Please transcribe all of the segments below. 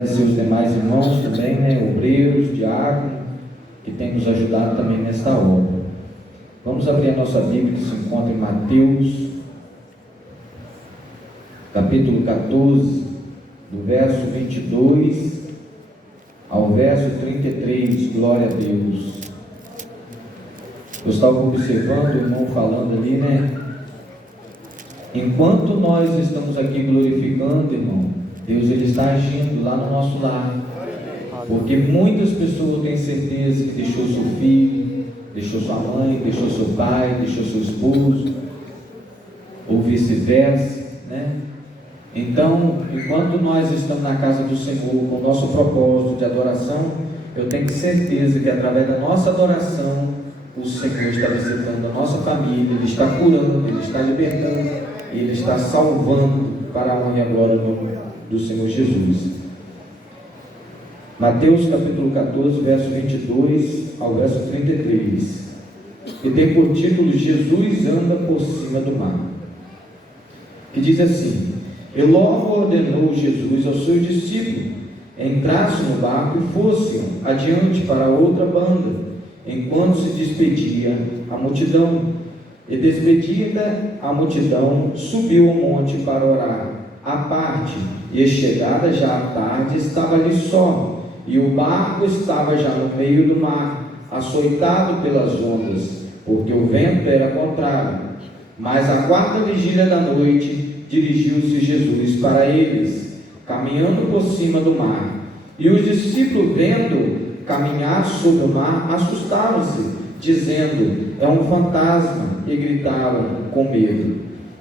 Os demais irmãos também, obreiros, diáconos, que têm nos ajudado também nesta obra. Vamos abrir a nossa Bíblia, que se encontra em Mateus, capítulo 14, do verso 22 ao verso 33, glória a Deus. Eu estava observando o irmão falando ali, Enquanto nós estamos aqui glorificando, irmão, Deus ele está agindo lá no nosso lar, porque muitas pessoas têm certeza que deixou seu filho, deixou sua mãe, deixou seu pai, deixou seu esposo, ou vice-versa, Então, enquanto nós estamos na casa do Senhor, com o nosso propósito de adoração, eu tenho certeza que através da nossa adoração, o Senhor está visitando a nossa família, Ele está curando, Ele está libertando, Ele está salvando para a honra e a glória do Senhor Jesus. Mateus capítulo 14, verso 22 ao verso 33, que tem por título: Jesus anda por cima do mar, que diz assim: E logo ordenou Jesus aos seus discípulos entrassem no barco e fossem adiante para outra banda, enquanto se despedia a multidão. E despedida a multidão, subiu ao monte para orar à parte, e chegada já à tarde, estava ali só, e o barco estava já no meio do mar, açoitado pelas ondas, porque o vento era contrário. Mas à quarta vigília da noite, dirigiu-se Jesus para eles, caminhando por cima do mar. E os discípulos, vendo caminhar sobre o mar, assustaram-se, dizendo: é um fantasma, e gritaram com medo.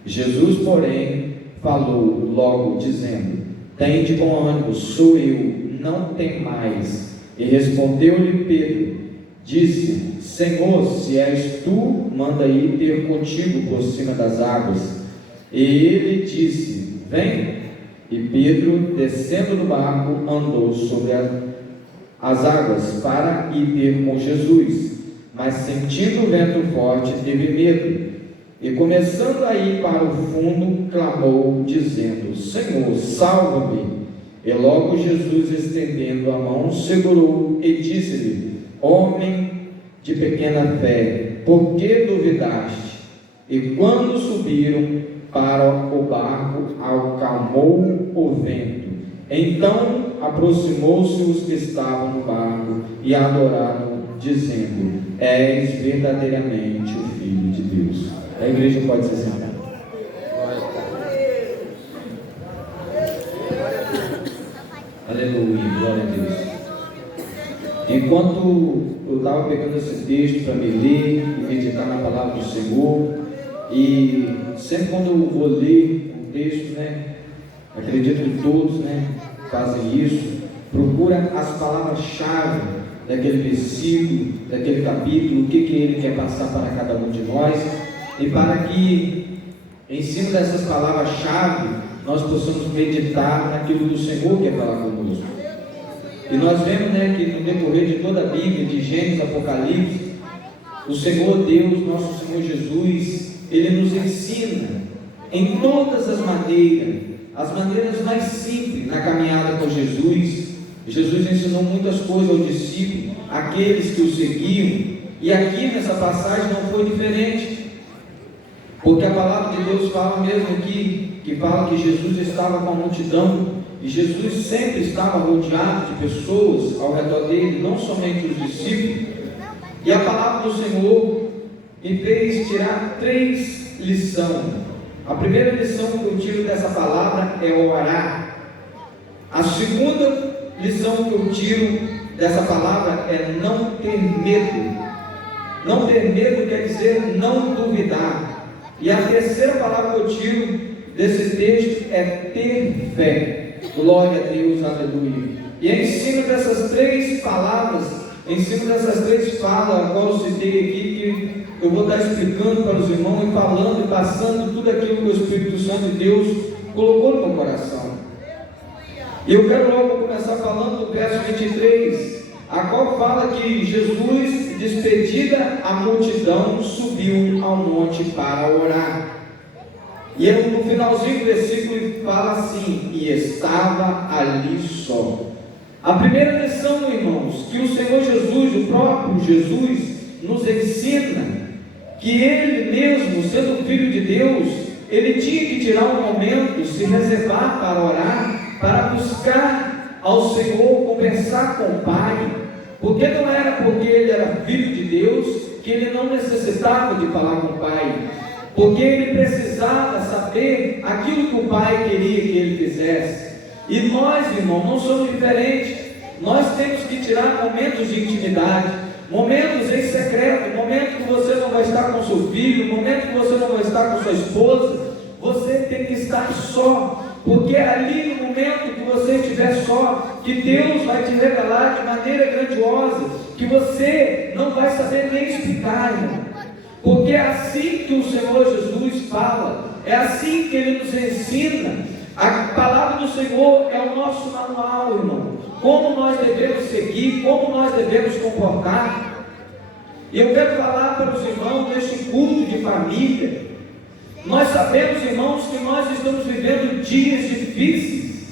Jesus, porém, falou logo, dizendo: tende bom ânimo, sou eu, não temais. E respondeu-lhe Pedro, disse: Senhor, se és tu, manda ir ter contigo por cima das águas. E ele disse: vem. E Pedro, descendo do barco, andou sobre as águas para ir ter com Jesus, mas sentindo o vento forte, teve medo, e começando a ir para o fundo, clamou, dizendo: Senhor, salva-me. E logo Jesus, estendendo a mão, segurou e disse-lhe: homem de pequena fé, por que duvidaste? E quando subiram para o barco, acalmou o vento. Então aproximou-se os que estavam no barco e adoraram, dizendo: és verdadeiramente o Filho de Deus. A igreja pode se sentar. Aleluia, glória a Deus. Enquanto eu estava pegando esse texto para me ler e meditar na palavra do Senhor, e sempre quando eu vou ler o texto, acredito que todos fazem isso, procura as palavras-chave daquele versículo, daquele capítulo, o que ele quer passar para cada um de nós, e para que em cima dessas palavras-chave nós possamos meditar naquilo que o Senhor quer falar conosco. E nós vemos que no decorrer de toda a Bíblia, de Gênesis, Apocalipse, o Senhor Deus, nosso Senhor Jesus, Ele nos ensina em todas as maneiras mais simples na caminhada com Jesus. Jesus ensinou muitas coisas aos discípulos, aqueles que o seguiam, e aqui nessa passagem não foi diferente, porque a palavra de Deus fala mesmo aqui, que fala que Jesus estava com a multidão, e Jesus sempre estava rodeado de pessoas ao redor dele, não somente os discípulos. E a palavra do Senhor me fez tirar 3 lições. A primeira lição que eu tiro dessa palavra é orar. A segunda lição que eu tiro dessa palavra é não ter medo. Não ter medo quer dizer não duvidar. E a terceira palavra que eu tiro desse texto é ter fé. Glória a Deus, aleluia. E em cima dessas 3 palavras, em cima dessas 3 falas, a qual eu citei aqui, que eu vou estar explicando para os irmãos e falando e passando tudo aquilo que o Espírito Santo de Deus colocou no meu coração. E eu quero logo começar falando do verso 23, a qual fala que Jesus, despedida a multidão, subiu ao monte para orar. E no finalzinho do versículo fala assim: e estava ali só. A primeira lição, irmãos, que o Senhor Jesus, o próprio Jesus, nos ensina, que Ele mesmo, sendo Filho de Deus, Ele tinha que tirar um momento, se reservar para orar, para buscar ao Senhor, conversar com o Pai, porque não era porque Ele era Filho de Deus, que Ele não necessitava de falar com o Pai, porque Ele precisava saber aquilo que o Pai queria que Ele fizesse. E nós, irmãos, não somos diferentes. Nós temos que tirar momentos de intimidade, momentos em secreto, momentos que você não vai estar com seu filho, momentos que você não vai estar com sua esposa. Você tem que estar só, porque é ali no momento que você estiver só, que Deus vai te revelar de maneira grandiosa, que você não vai saber nem explicar, irmão. Porque é assim que o Senhor Jesus fala, é assim que Ele nos ensina. A palavra do Senhor é o nosso manual, irmão. Como nós devemos seguir, como nós devemos comportar. E eu quero falar para os irmãos neste culto de família. Nós sabemos, irmãos, que nós estamos vivendo dias difíceis.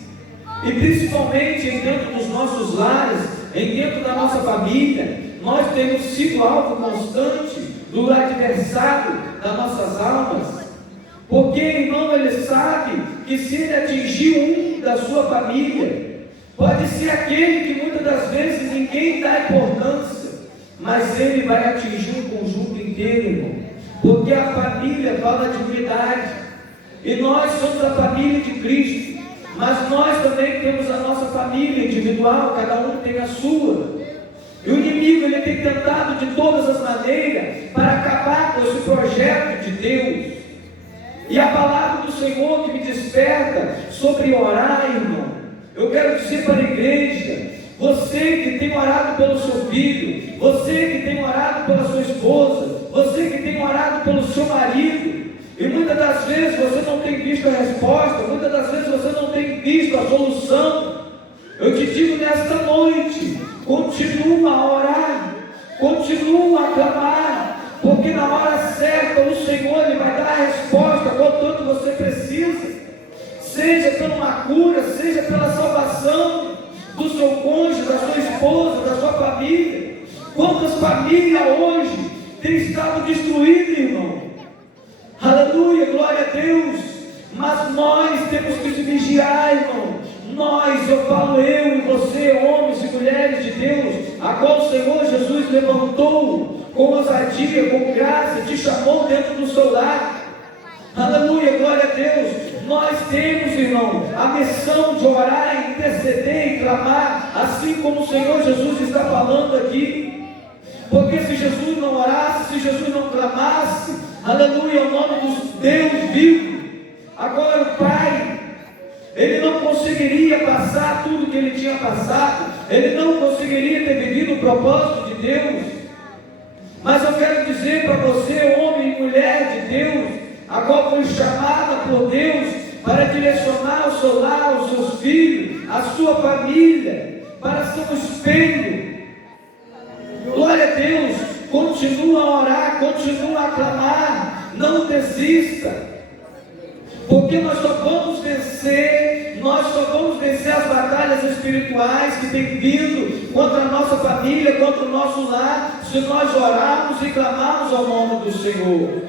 E principalmente dentro dos nossos lares, dentro da nossa família, nós temos sido alvo constante do adversário das nossas almas. Porque, irmão, ele sabe que se ele atingir um da sua família, pode ser aquele que muitas das vezes ninguém dá importância, mas ele vai atingir um conjunto inteiro, irmão. Porque a família fala de unidade, e nós somos a família de Cristo, mas nós também temos a nossa família individual, cada um tem a sua. E o inimigo, ele tem tentado de todas as maneiras para acabar com esse projeto de Deus. E a palavra do Senhor que me desperta sobre orar, irmão, eu quero dizer para a igreja: você que tem orado pelo seu filho, você que tem orado pela sua esposa, você que tem orado pelo seu marido, e muitas das vezes você não tem visto a resposta, muitas das vezes você não tem visto a solução, eu te digo nesta noite: continua a orar, continua a clamar, porque na hora certa o Senhor ele vai dar a resposta quanto você precisa, seja por uma cura, seja pela salvação do seu cônjuge, da sua esposa, da sua família. Quantas famílias hoje têm estado destruídas, irmão? Aleluia, glória a Deus. Mas nós temos que se vigiar, irmão. Nós, eu falo eu e você, homens e mulheres de Deus, a qual o Senhor Jesus levantou com ousadia, com graça, te chamou dentro do seu lar. Aleluia, glória a Deus. Nós temos, irmão, a missão de orar, interceder e clamar, assim como o Senhor Jesus está falando aqui. Porque se Jesus não orasse, se Jesus não clamasse, aleluia, o nome do Deus vivo, agora o Pai, ele não conseguiria passar tudo que ele tinha passado, ele não conseguiria ter vivido o propósito de Deus. Mas eu quero dizer para você, homem e mulher de Deus, a qual foi chamada por Deus para direcionar o seu lar, os seus filhos, a sua família, para ser um espelho. Glória a Deus, continua a orar, continua a clamar, não desista, porque nós só vamos vencer as batalhas espirituais que têm vindo contra a nossa família, contra o nosso lar, se nós orarmos e clamarmos ao nome do Senhor.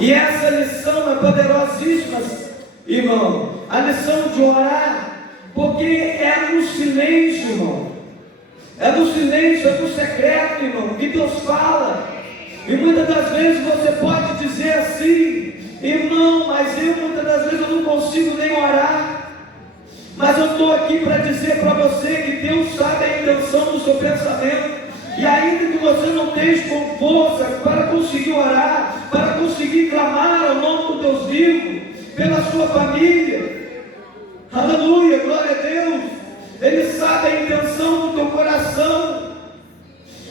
E essa lição é poderosíssima, irmão, a lição de orar, porque é no silêncio, irmão, é no silêncio, é no secreto, irmão, que Deus fala. E muitas das vezes você pode dizer assim: irmão, mas eu muitas das vezes eu não consigo nem orar. Mas eu estou aqui para dizer para você que Deus sabe a intenção do seu pensamento. E ainda que você não esteja com força para conseguir orar, para conseguir clamar ao nome do Deus vivo, pela sua família, aleluia, glória a Deus, Ele sabe a intenção do teu coração.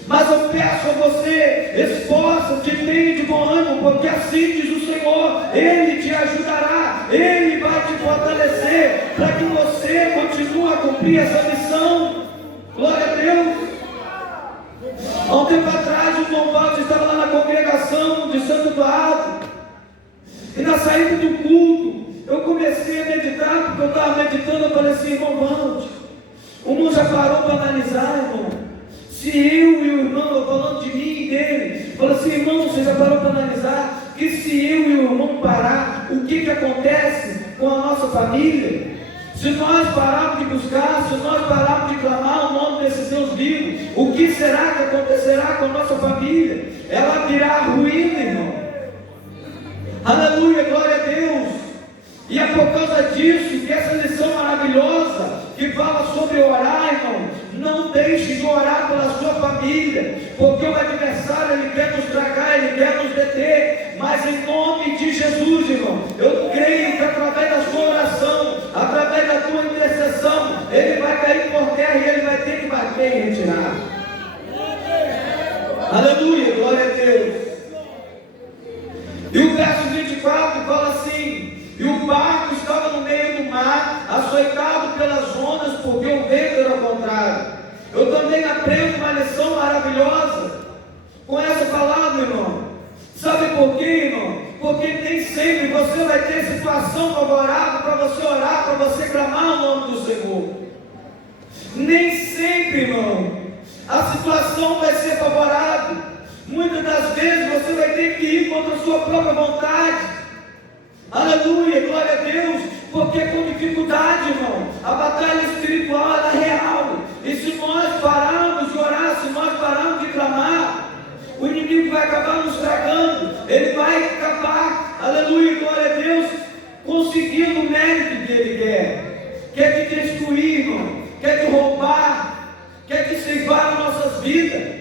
Mas eu peço a você, esforça-te, tenha de bom ânimo, porque assim diz o Senhor, Ele te ajudará, Ele vai te fortalecer, para que você continue a cumprir essa missão. Glória a Deus. Há um tempo atrás, o irmão Paulo estava lá na congregação de Santo Eduardo, e na saída do culto, eu comecei a meditar, porque eu estava meditando, eu falei assim, irmão, vamos. O mundo já parou para analisar, irmão. Se eu e o irmão, eu falando de mim e dele, falou assim, irmão, você já parou para analisar que se eu e o irmão parar, o que acontece com a nossa família? Se nós pararmos de buscar, se nós pararmos de clamar o nome desse Deus vivo, o que será que acontecerá com a nossa família? Ela virá ruína, irmão. Aleluia, glória a Deus. E é por causa disso que essa lição maravilhosa que fala sobre orar, irmão, não deixe de orar pela sua família, porque o adversário ele quer nos tragar, ele quer nos deter, mas em nome de Jesus, irmão, eu creio que através da sua oração, através da tua intercessão, ele vai cair por terra e ele vai ter que bater e retirar. Aleluia, glória a Deus. E o verso 24 fala assim: e o barco estava no meio do mar, açoitado pelas ondas, porque o vento era ao contrário. Eu também aprendo uma lição maravilhosa com essa palavra, irmão. Sabe por quê, irmão? Porque nem sempre você vai ter situação favorável para você orar, para você clamar o nome do Senhor. Nem sempre, irmão, a situação vai ser favorável. Muitas das vezes você vai ter que ir contra a sua própria vontade. Aleluia, glória a Deus, porque com dificuldade, irmão, a batalha espiritual é real. E se nós pararmos de orar, se nós pararmos de clamar, o inimigo vai acabar nos tragando, ele vai acabar, aleluia, glória a Deus, conseguindo o mérito que ele quer te destruir, irmão, quer te roubar, quer te ceifar as nossas vidas.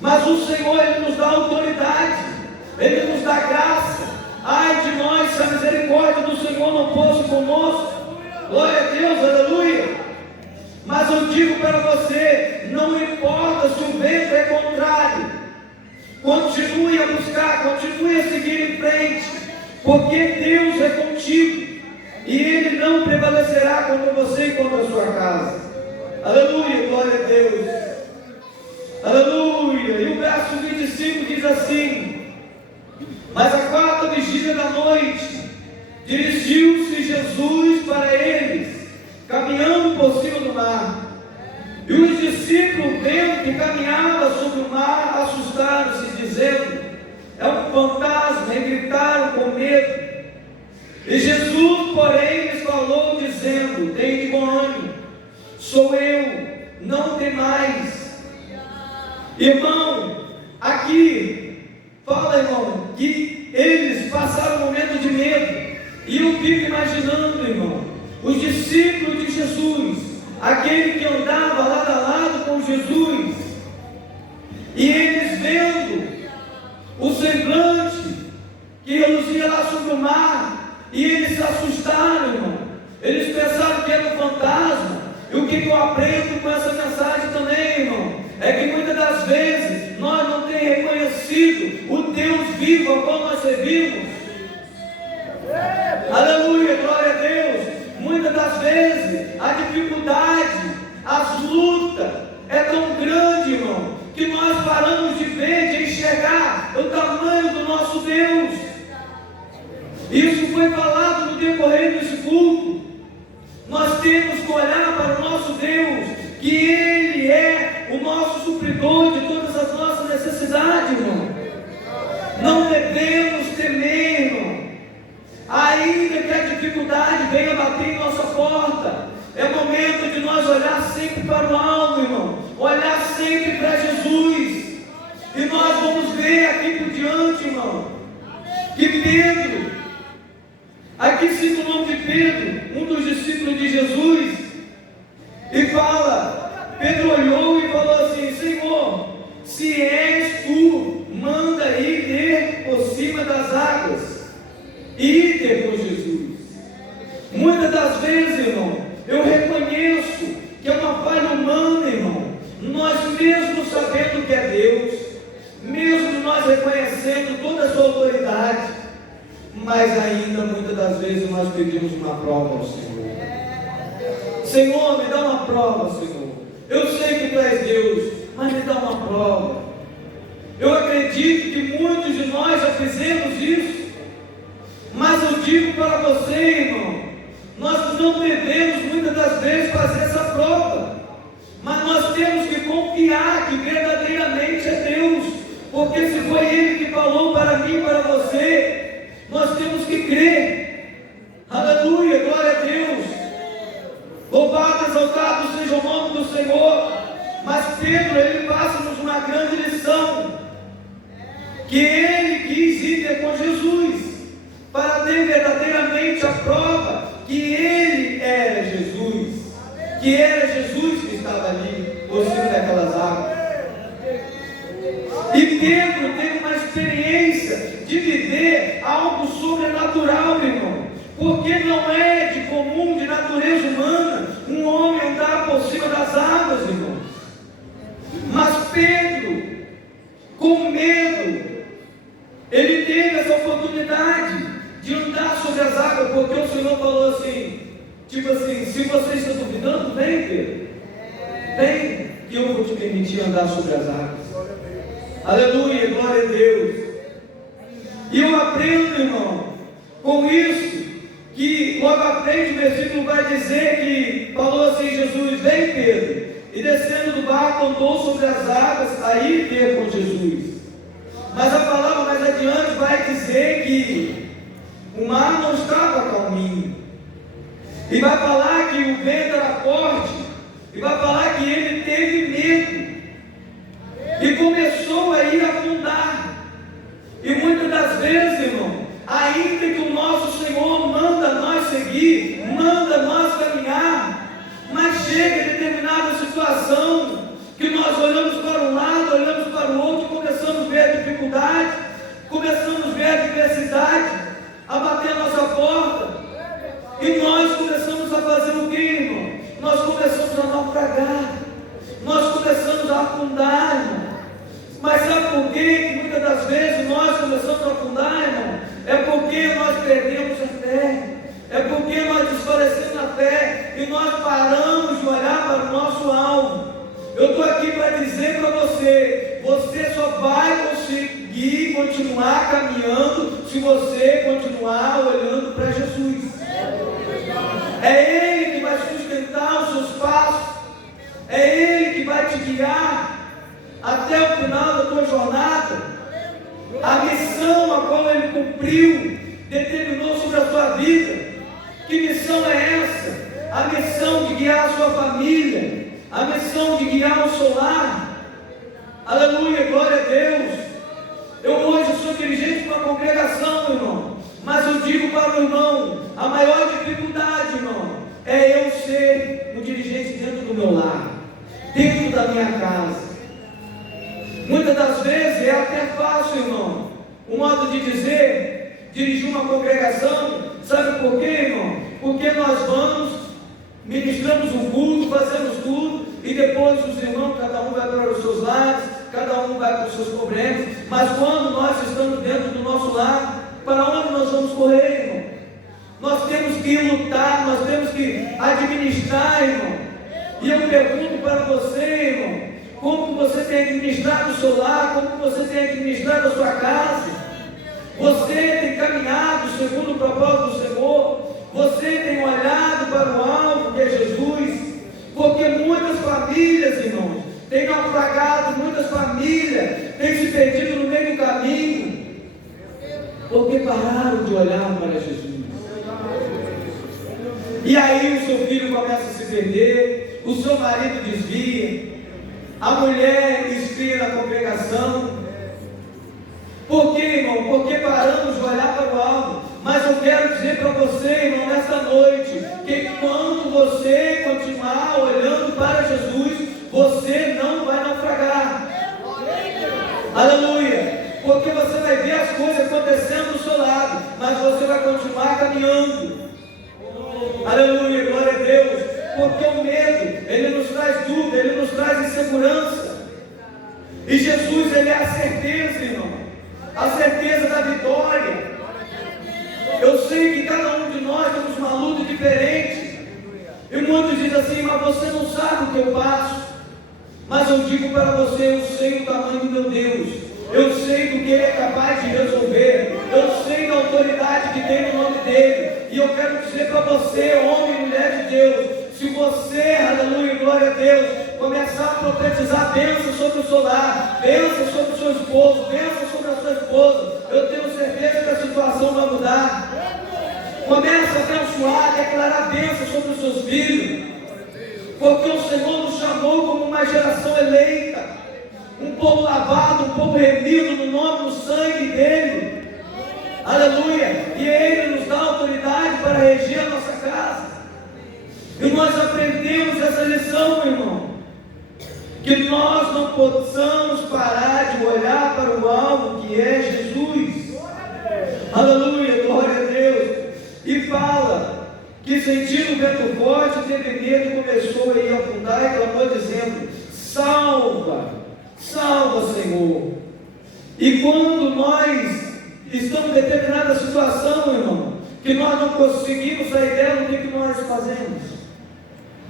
Mas o Senhor, ele nos dá autoridade, ele nos dá graça. Ai de nós, se a misericórdia do Senhor não fosse conosco. Glória a Deus, aleluia. Mas eu digo para você, não importa se o vento é contrário, continue a buscar, continue a seguir em frente, porque Deus é contigo, e Ele não prevalecerá contra você e contra a sua casa. Aleluia, glória a Deus. Aleluia. E o verso 25 diz assim: mas à quarta vigília da noite, dirigiu-se Jesus para eles, caminhando por cima do mar. E os discípulos, vendo que caminhava sobre o mar, assustaram-se, dizendo: é um fantasma, e gritaram com medo. E Jesus, porém, lhes falou, dizendo: tende bom ânimo, sou eu, não temais. Irmão, aqui fala, irmão, que eles passaram um momento de medo. E eu fico imaginando, irmão, os discípulos de Jesus, aquele que andava lado a lado com Jesus, e eles vendo o semblante que reluzia lá sobre o mar, e eles se assustaram, irmão. Eles pensaram que era um fantasma. E o que eu aprendo com essa mensagem também, irmão, é que muitas das vezes nós não temos reconhecido o Deus vivo ao qual nós servimos. Aleluia, glória a Deus. Muitas das vezes a dificuldade, as lutas é tão grande, irmão, que nós paramos de ver, de enxergar o tamanho do nosso Deus. Isso foi falado no decorrer desse culto. Nós temos que olhar para o nosso Deus, que Ele é o nosso supridor de todas as nossas necessidades, irmão. Não devemos temer, irmão. Ainda que a dificuldade venha bater em nossa porta, é momento de nós olhar sempre para o alto, irmão. Olhar sempre para Jesus. E nós vamos ver aqui por diante, irmão, que Pedro, aqui cita o nome de Pedro, um dos discípulos de Jesus, e fala, Pedro olhou e falou assim: Senhor, se és tu, manda ir por cima das águas. Ir com Jesus. Muitas das vezes, irmão, eu reconheço que é uma falha humana, irmão. Nós mesmos sabendo que é Deus, mesmo nós reconhecendo toda a sua autoridade, mas ainda muitas das vezes nós pedimos uma prova ao Senhor. Senhor, me dá uma prova, Senhor. Eu sei que tu és Deus, mas me dá uma prova. Eu acredito que muitos de nós já fizemos isso. Mas eu digo para você, irmão, nós não devemos muitas das vezes fazer essa prova, mas nós temos que confiar que verdadeiramente é Deus, porque se foi Ele que falou para mim e para você, nós temos que crer. Aleluia, glória a Deus. Louvado, exaltado seja o nome do Senhor. Mas Pedro, ele passa-nos uma grande lição, que ele quis ir ter com Jesus, para ter verdadeiramente a prova que ele era Jesus, que era Jesus que estava ali, por cima daquelas águas. E Pedro teve uma experiência de viver algo sobrenatural, meu irmão, porque não é de comum, de natureza humana, um homem andar por cima das águas, irmão. Mas Pedro, com medo, ele teve essa oportunidade de andar sobre as águas, porque o Senhor falou assim, tipo assim, se você está duvidando, vem Pedro, vem, que eu vou te permitir andar sobre as águas. Aleluia, glória a Deus. E eu aprendo, irmão, com isso, que logo à frente o versículo vai dizer que falou assim, Jesus, vem Pedro, e descendo do barco andou sobre as águas, aí teve com Jesus. Mas a palavra mais adiante vai dizer que o mar não estava calminho, e vai falar que o vento era forte, e vai falar que ele teve medo, e começou a ir afundar. E muitas das vezes, irmão, ainda que o nosso Senhor manda nós seguir, manda nós caminhar, mas chega em determinada situação, que nós olhamos para um lado, olhamos para o outro, e começamos a ver a dificuldade, começamos a ver a adversidade, a bater a nossa porta, e nós começamos a fazer o que, irmão? Nós começamos a naufragar, nós começamos a afundar, irmão. Mas sabe por quê? Que muitas das vezes nós começamos a afundar, irmão? É porque nós perdemos a fé, é porque nós desfalecemos a fé, e nós paramos de olhar para o nosso alvo. Eu estou aqui para dizer para você, você só vai conseguir continuar caminhando se você continuar olhando para Jesus. É Ele que vai sustentar os seus passos, é Ele que vai te guiar até o final da tua jornada. A missão a qual Ele cumpriu, determinou sobre a tua vida. Que missão é essa? A missão de guiar a sua família, a missão de guiar o seu lar. Aleluia, glória a Deus. Eu hoje sou dirigente de uma congregação, irmão, mas eu digo para o irmão, a maior dificuldade, irmão, é eu ser um dirigente dentro do meu lar, dentro da minha casa. Muitas das vezes é até fácil, irmão, o modo de dizer, dirigir uma congregação. Sabe por quê, irmão? Porque nós vamos, ministramos o culto, fazemos tudo, e depois os irmãos, cada um vai para os seus lares, cada um vai para os seus problemas. Mas quando nós estamos dentro do nosso lar, para onde nós vamos correr, irmão? Nós temos que lutar, nós temos que administrar, irmão. E eu pergunto para você, irmão, como você tem administrado o seu lar, como você tem administrado a sua casa? Você tem caminhado segundo o propósito do Senhor? Você tem olhado para o alvo que é Jesus? Porque muitas famílias, irmãos, têm naufragado, muitas famílias têm se perdido no meio do caminho, porque pararam de olhar para Jesus. E aí o seu filho começa a se perder, o seu marido desvia, a mulher esfria na congregação. Por quê, irmão? Porque paramos de olhar para o alvo. Mas eu quero dizer para você, irmão, nesta noite, que quando você continuar olhando para Jesus, você não vai naufragar. Aleluia! Porque você vai ver as coisas acontecendo do seu lado, mas você vai continuar caminhando. Aleluia, glória a Deus. Porque o medo, ele nos traz dúvida, ele nos traz insegurança. E Jesus, ele é a certeza, irmão, a certeza da vitória. Eu sei que cada um de nós temos uma luta diferente, e muitos dizem assim, mas você não sabe o que eu passo. Mas eu digo para você, eu sei o tamanho do meu Deus, eu sei do que Ele é capaz de resolver, eu sei a autoridade que tem no nome dele. E eu quero dizer para você, homem e mulher de Deus, se você, aleluia, glória a Deus, começar a profetizar bênção sobre o seu lar, bênção sobre o seu esposo, bênção sobre a sua esposa, eu tenho certeza que a situação vai mudar. Começa a abençoar, a declarar bênção sobre os seus filhos, porque o Senhor nos chamou como uma geração eleita, um povo lavado, um povo remido no nome, no sangue dele, aleluia, e ele nos dá autoridade para reger a nossa casa. E nós aprendemos essa lição, meu irmão, que nós não possamos parar de olhar para o alvo que é Jesus, aleluia, glória a Deus. E fala que sentindo o vento forte, teve medo e começou a ir afundar e clamou dizendo: salva, salva, Senhor. E quando nós estamos em determinada situação, meu irmão, que nós não conseguimos sair dela, o que nós fazemos?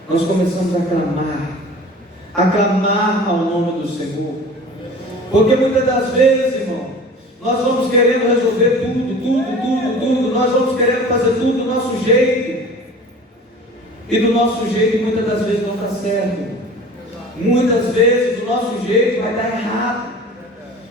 Nós começamos a clamar ao nome do Senhor, porque muitas das vezes, irmão, nós vamos querendo resolver tudo, nós vamos querendo fazer tudo do nosso jeito, e do nosso jeito muitas das vezes não está certo, muitas vezes do nosso jeito vai dar errado.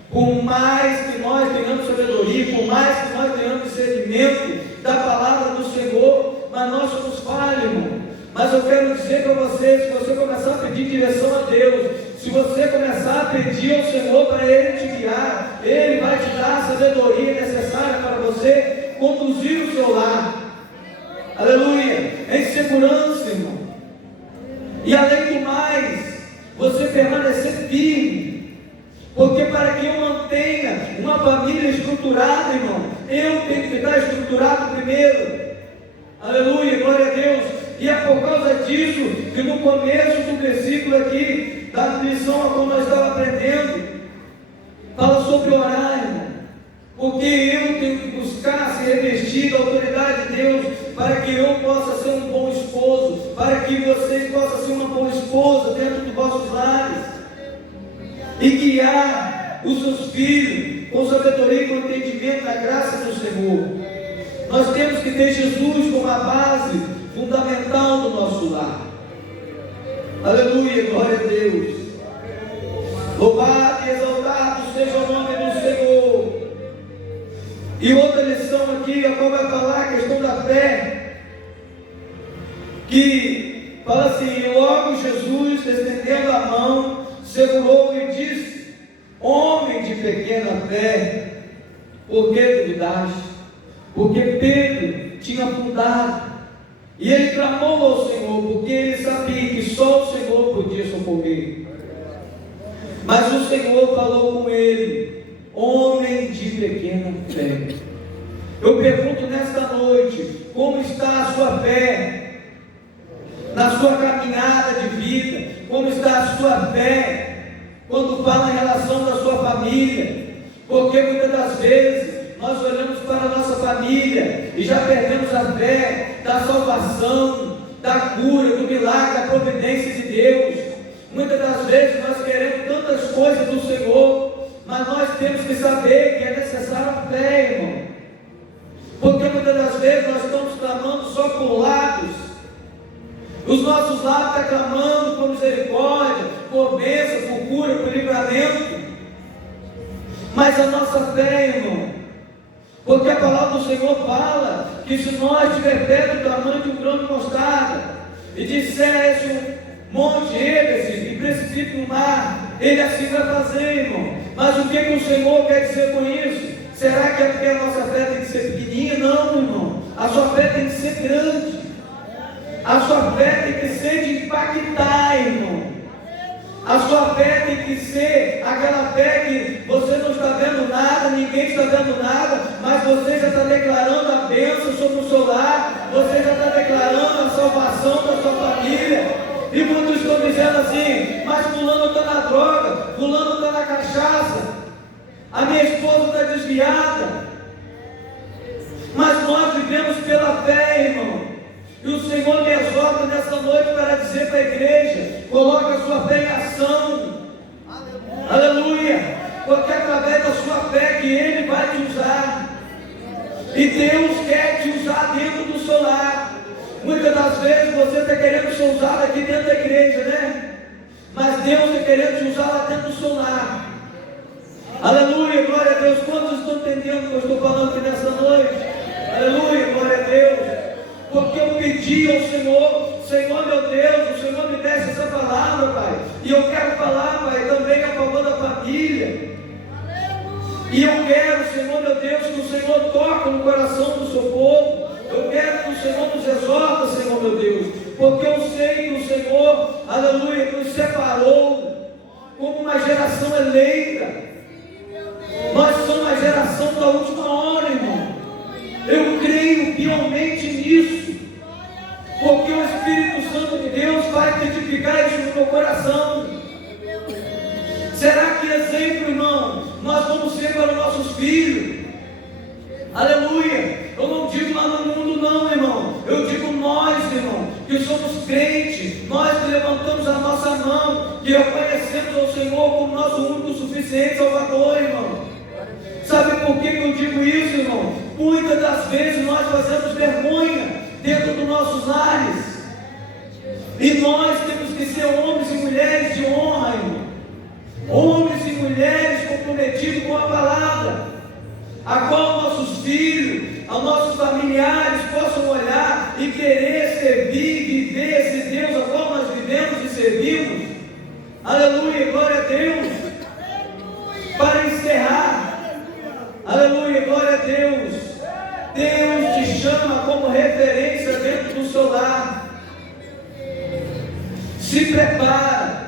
Por mais que nós tenhamos sabedoria, por mais que nós tenhamos discernimento da palavra do Senhor, mas nós somos falhos, irmão. Mas eu quero dizer para você, se você começar a pedir direção a Deus, se você começar a pedir ao Senhor para Ele te guiar, Ele vai te dar a sabedoria necessária para você conduzir o seu lar, aleluia, em segurança, irmão. E além do mais, você permanecer firme, porque para que eu mantenha uma família estruturada, irmão, eu tenho que estar estruturado primeiro, aleluia, glória a Deus. E é por causa disso que no começo do versículo aqui, da lição a qual nós estávamos aprendendo, fala sobre orar, irmão, porque eu tenho que buscar ser revestido da autoridade de Deus, para que eu possa ser um bom esposo, para que vocês possam ser uma boa esposa dentro dos vossos lares, e guiar os seus filhos com sabedoria e com entendimento da graça do Senhor. Nós temos que ter Jesus como a base fundamental do nosso lar. Aleluia, glória a Deus. Louvado e exaltado seja o nome do Senhor. E outra lição aqui, a qual vai falar a questão da fé, que fala assim: logo Jesus, estendendo a mão, segurou e disse: homem de pequena fé, por que duvidaste? Porque Pedro tinha afundado, e ele clamou ao Senhor, porque ele sabia que só o Senhor podia socorrer. Mas o Senhor falou com ele: homem de pequena fé. Eu pergunto nesta noite, como está a sua fé na sua caminhada de vida? Como está a sua fé quando fala em relação da sua família? Porque muitas das vezes nós olhamos para a nossa família e já perdemos a fé da salvação, da cura, do milagre, da providência de Deus. Muitas das vezes nós queremos tantas coisas do Senhor, mas nós temos que saber que é necessário a fé, irmão. Porque muitas das vezes nós estamos clamando só por lados. Os nossos lados estão clamando por misericórdia, por bênção, por cura, por livramento. Mas a nossa fé, irmão, porque a palavra do Senhor fala que se nós tiver fé do tamanho de um grão de mostarda, e disser um monte, erga-se e precipite no mar, ele assim vai fazer, irmão. Mas o que o Senhor quer dizer com isso? Será que é porque a nossa fé tem que ser pequenininha? Não, irmão. A sua fé tem que ser grande. A sua fé tem que ser de impactar, irmão. A sua fé tem que ser aquela fé que você não está vendo nada, ninguém está vendo nada, mas você já está declarando a bênção sobre o seu lar, você já está declarando a salvação da sua família. E muitos estão dizendo assim: mas fulano está na droga, fulano está na cachaça, a minha esposa está desviada. Mas nós vivemos pela fé, irmão. E o Senhor me exorta nessa noite para dizer para a igreja: coloque a sua fé em ação. Aleluia. Porque é através da sua fé que Ele vai te usar. E Deus quer te usar dentro do seu lar. Muitas das vezes você está querendo ser usado aqui dentro da igreja, né? Mas Deus está querendo te usar lá dentro do seu lar. Aleluia, glória a Deus. Quantos estão entendendo o que eu estou falando aqui nessa noite? Aleluia, glória a Deus. Porque eu pedi ao Senhor, Senhor meu Deus, o Senhor me desse essa palavra, Pai. E eu quero falar, Pai, também a favor da família. E eu quero, Senhor meu Deus, que o Senhor toque no coração do seu povo. Eu quero que o Senhor nos exorta, Senhor meu Deus. Porque eu sei que o Senhor, aleluia, nos separou como uma geração eleita. Nós somos uma geração da última hora, irmão. Eu creio fielmente nisso. Porque o Espírito Santo de Deus vai testificar isso no meu coração. Será que exemplo, irmão, nós vamos ser para os nossos filhos? Aleluia. Eu não digo lá no mundo não, irmão. Eu digo nós, irmão, que somos crentes. Nós que levantamos a nossa mão, que reconhecemos ao Senhor como nosso único suficiente Salvador, irmão. Sabe por que eu digo isso, irmão? Muitas das vezes nós fazemos vergonha dentro dos nossos lares. E nós temos que ser homens e mulheres de honra, irmão. Homens e mulheres comprometidos com a palavra, a qual nossos filhos, aos nossos familiares possam olhar e querer servir, viver esse Deus a qual nós vivemos e servimos. Aleluia, glória a Deus. Para encerrar, aleluia, glória a Deus. Deus te chama como referência dentro do seu lar. Se prepara.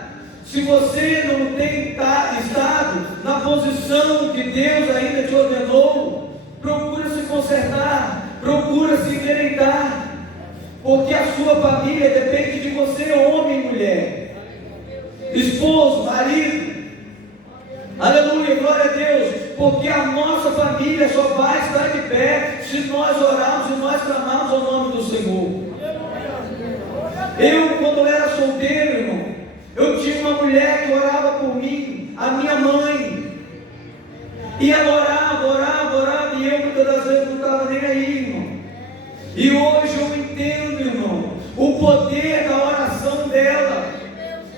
Se você não tem estado na posição que Deus ainda te ordenou, procura se consertar, procura se endireitar, porque a sua família depende de você, homem e mulher, esposo, marido. Aleluia, glória a Deus, porque a nossa família só vai estar de pé se nós orarmos e nós clamarmos ao nome do Senhor. Eu, quando era solteiro, irmão, eu tinha uma mulher que orava por mim, a minha mãe. E ela orava, e eu muitas das vezes não estava nem aí, irmão. E hoje eu entendo, irmão, o poder da oração dela.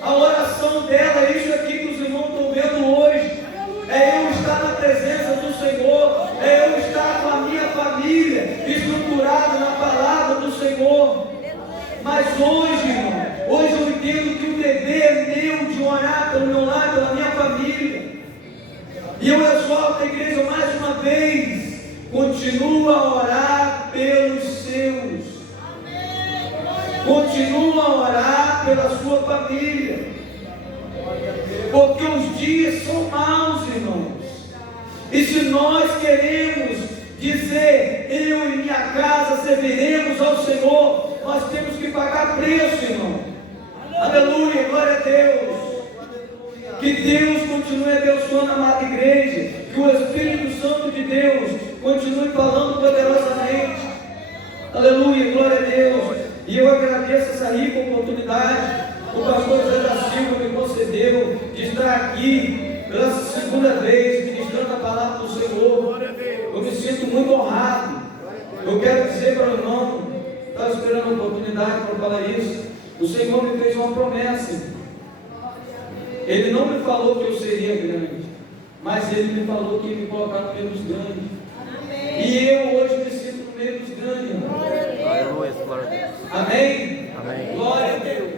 A oração dela, isso aqui que os irmãos estão vendo hoje, é eu estar na presença do Senhor, é eu estar com a minha família, estruturada na palavra do Senhor. Mas hoje, irmão, hoje eu entendo que o dever é meu de orar pelo meu lar, pela minha família. E eu exorto a igreja mais uma vez: continua a orar pelos seus. Continua a orar pela sua família. Porque os dias são maus, irmãos. E se nós queremos dizer, eu e minha casa serviremos ao Senhor, nós temos que pagar preço, irmão. Aleluia, glória a Deus. Que Deus continue abençoando a amada igreja. Que o Espírito Santo de Deus continue falando poderosamente. Aleluia, glória a Deus. E eu agradeço essa rica oportunidade que o pastor José da Silva me concedeu de estar aqui pela segunda vez ministrando a palavra do Senhor. Eu me sinto muito honrado. Eu quero dizer para o irmão, estava esperando a oportunidade para falar isso. O Senhor me fez uma promessa. Ele não me falou que eu seria grande, mas Ele me falou que ia me colocar no meio dos grandes. E eu hoje me sinto no meio dos grandes, irmão. Amém? Amém. Glória a Deus.